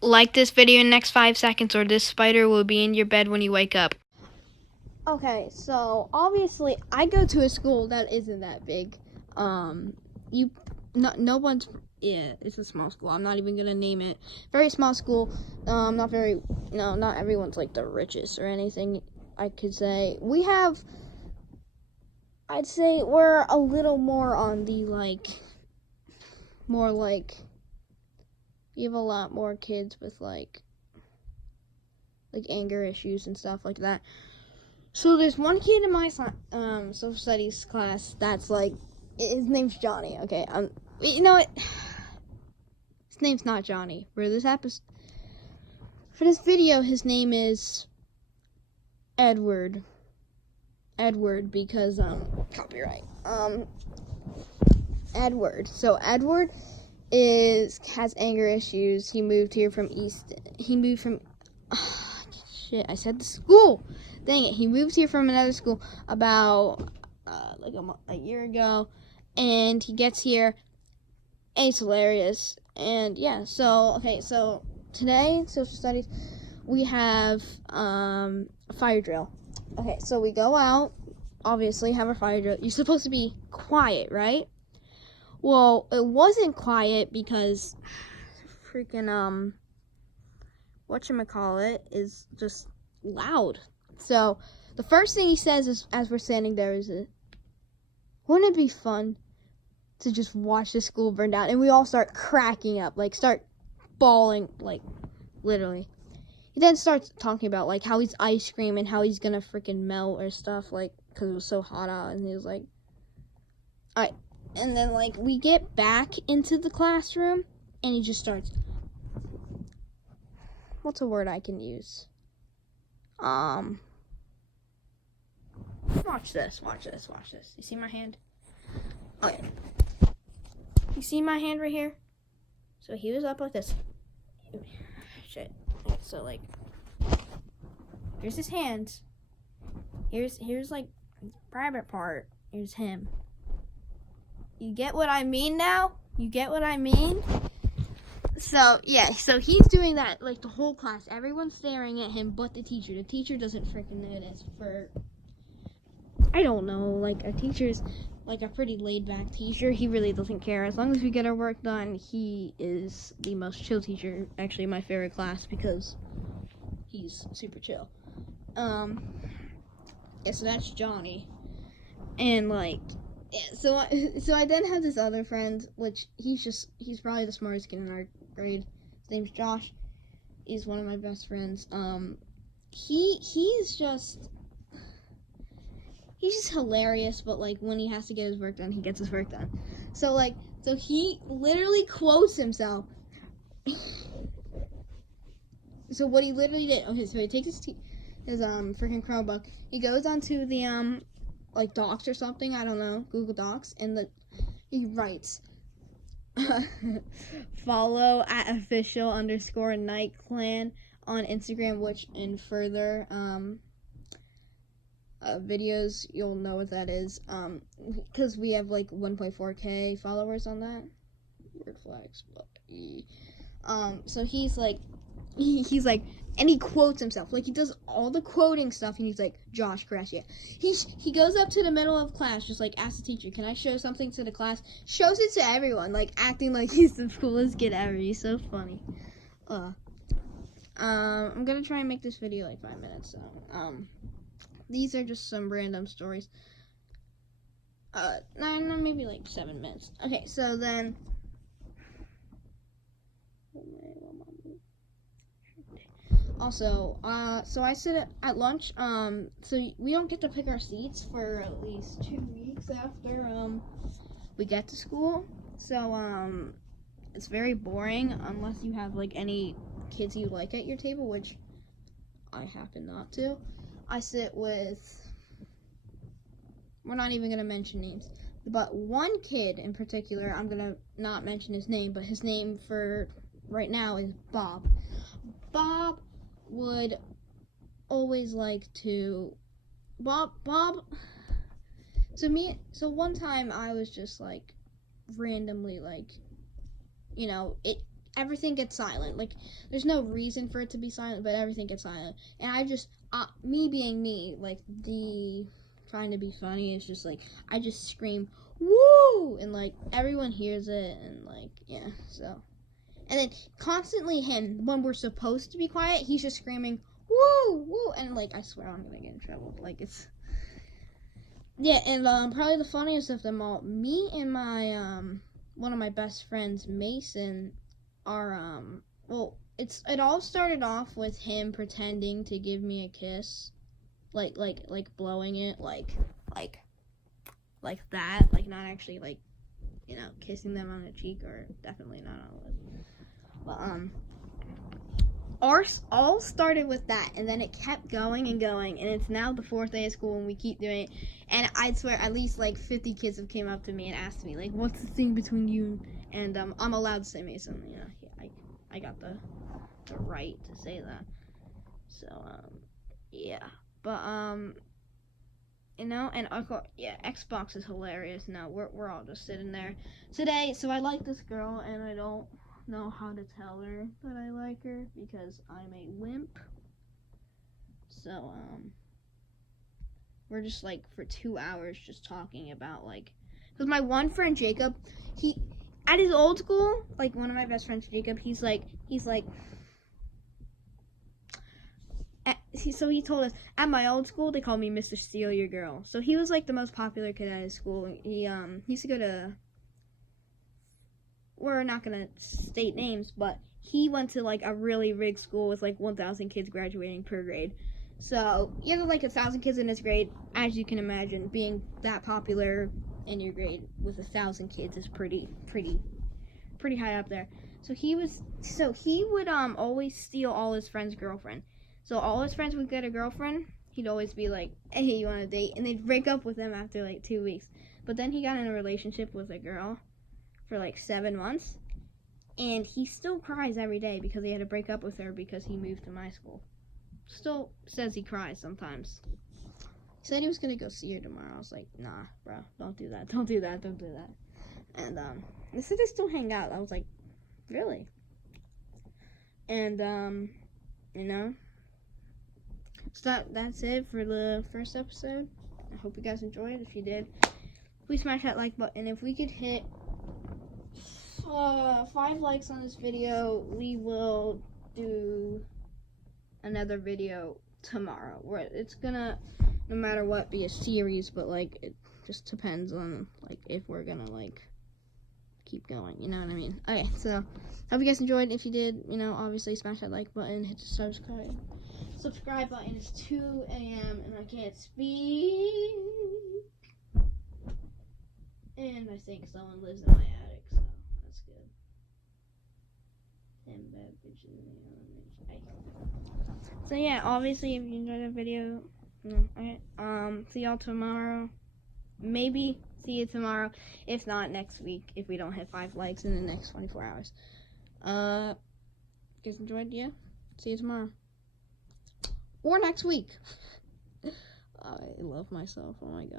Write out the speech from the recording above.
Like this video in the next 5 seconds or this spider will be in your bed when you wake up. Okay, so obviously I go to a school that isn't that big. No one's, yeah, it's a small school. I'm not even gonna name it. Very small school. Not very, not everyone's like the richest or anything. I could say I'd say we're a little more on the more like, you have a lot more kids with like anger issues and stuff like that. So there's one kid in my social studies class that's like, his name's Johnny. Okay, you know what? His name's not Johnny. For this video, his name is Edward. Edward, because copyright. Edward. So Edward has anger issues. He moved here from shit, I said the school. Dang it. He moved here from another school about a year ago, and he gets here, and it's hilarious. And yeah, so today, social studies, we have a fire drill. Okay, so we go out, obviously have a fire drill. You're supposed to be quiet, right? Well, it wasn't quiet because freaking whatchamacallit is just loud. So the first thing he says is, as we're standing there, is, wouldn't it be fun to just watch the school burn down? And we all start cracking up, like start bawling, like literally. He then starts talking about like how he's ice cream and how he's gonna freaking melt or stuff, like, because it was so hot out. And he was like, alright. And then like we get back into the classroom and he just starts, what's a word I can use? Watch this. You see my hand? Okay. You see my hand right here? So he was up like this. Shit. So like, here's his hands. Here's like the private part. Here's him. You get what I mean now? You get what I mean? So yeah, so he's doing that, like the whole class. Everyone's staring at him but the teacher. The teacher doesn't freaking notice for, I don't know, like a teacher's like a pretty laid back teacher. He really doesn't care. As long as we get our work done, he is the most chill teacher. Actually my favorite class because he's super chill. Yeah, so that's Johnny. And like, yeah, so I then have this other friend, which he's probably the smartest kid in our grade. His name's Josh. He's one of my best friends. He's just hilarious, but like when he has to get his work done, he gets his work done. So he literally quotes himself. So what he literally did, okay, so he takes his freaking Chromebook. He goes onto the like Docs or something, I don't know, Google Docs, and he writes, follow at official_night clan on Instagram, which in further videos you'll know what that is, because we have like 1.4k followers on that. Word flags, but so he's like, and he quotes himself, like he does all the quoting stuff, and he's like, Josh Gracia. He goes up to the middle of class, just like asks the teacher, can I show something to the class? Shows it to everyone, like acting like he's the coolest kid ever. He's so funny. I'm gonna try and make this video like 5 minutes. So these are just some random stories. No, maybe like 7 minutes. Okay, so then. Also, so I sit at lunch. So we don't get to pick our seats for at least 2 weeks after we get to school. So it's very boring unless you have like any kids you like at your table, which I happen not to. I sit with, we're not even gonna mention names, but one kid in particular, I'm gonna not mention his name, but his name for right now is Bob. Bob would always like to, Bob, so one time I was just like randomly like, everything gets silent. Like, there's no reason for it to be silent, but everything gets silent. And I just, me being me, like, trying to be funny is just, like, I just scream, woo! And, like, everyone hears it, and, like, yeah, so. And then constantly when we're supposed to be quiet, he's just screaming, woo, woo! And, like, I swear I'm gonna get in trouble. Like, it's... Yeah, and probably the funniest of them all, me and my, one of my best friends, Mason, are, it all started off with him pretending to give me a kiss, like blowing it, like that, like not actually, like, kissing them on the cheek, or definitely not on the lips. But, ours all started with that, and then it kept going and going, and it's now the 4th day of school, and we keep doing it. And I'd swear at least like 50 kids have came up to me and asked me, like, what's the thing between you and I'm allowed to say Mason. I got the right to say that. So yeah, but and of course, yeah, Xbox is hilarious. Now we're all just sitting there today. So I like this girl, and I don't know how to tell her that I like her because I'm a wimp. So we're just like for 2 hours just talking about, like, because my one friend Jacob, he at his old school, like, one of my best friends Jacob, he's like so he told us, at my old school they called me Mr. Steal Your Girl. So he was like the most popular kid at his school. He used to go to, we're not gonna state names, but he went to like a really rigged school with like 1,000 kids graduating per grade. So you have like 1,000 kids in his grade. As you can imagine, being that popular in your grade with 1,000 kids is pretty high up there. So he would always steal all his friends' girlfriend. So all his friends would get a girlfriend. He'd always be like, hey, you want a date? And they'd break up with him after like 2 weeks. But then he got in a relationship with a girl for like 7 months. And he still cries every day because he had to break up with her because he moved to my school. Still says he cries sometimes. He said he was going to go see her tomorrow. I was like, nah, bro, don't do that. Don't do that. Don't do that. And they said they still hang out. I was like, really? And, so that's it for the first episode. I hope you guys enjoyed. If you did, please smash that like button. If we could hit 5 likes on this video, we will do another video tomorrow. Where it's gonna, no matter what, be a series, but like it just depends on like if we're gonna like keep going, you know what I mean? Okay, so hope you guys enjoyed. If you did, obviously smash that like button, hit the subscribe button. It's 2 a.m. and I can't speak, and I think someone lives in my attic, so that's good. And bad bitches in the So yeah, obviously if you enjoyed the video, okay, see y'all tomorrow. Maybe see you tomorrow. If not, next week, if we don't hit 5 likes in the next 24 hours. You guys enjoyed? Yeah? See you tomorrow. Or next week. I love myself. Oh my god.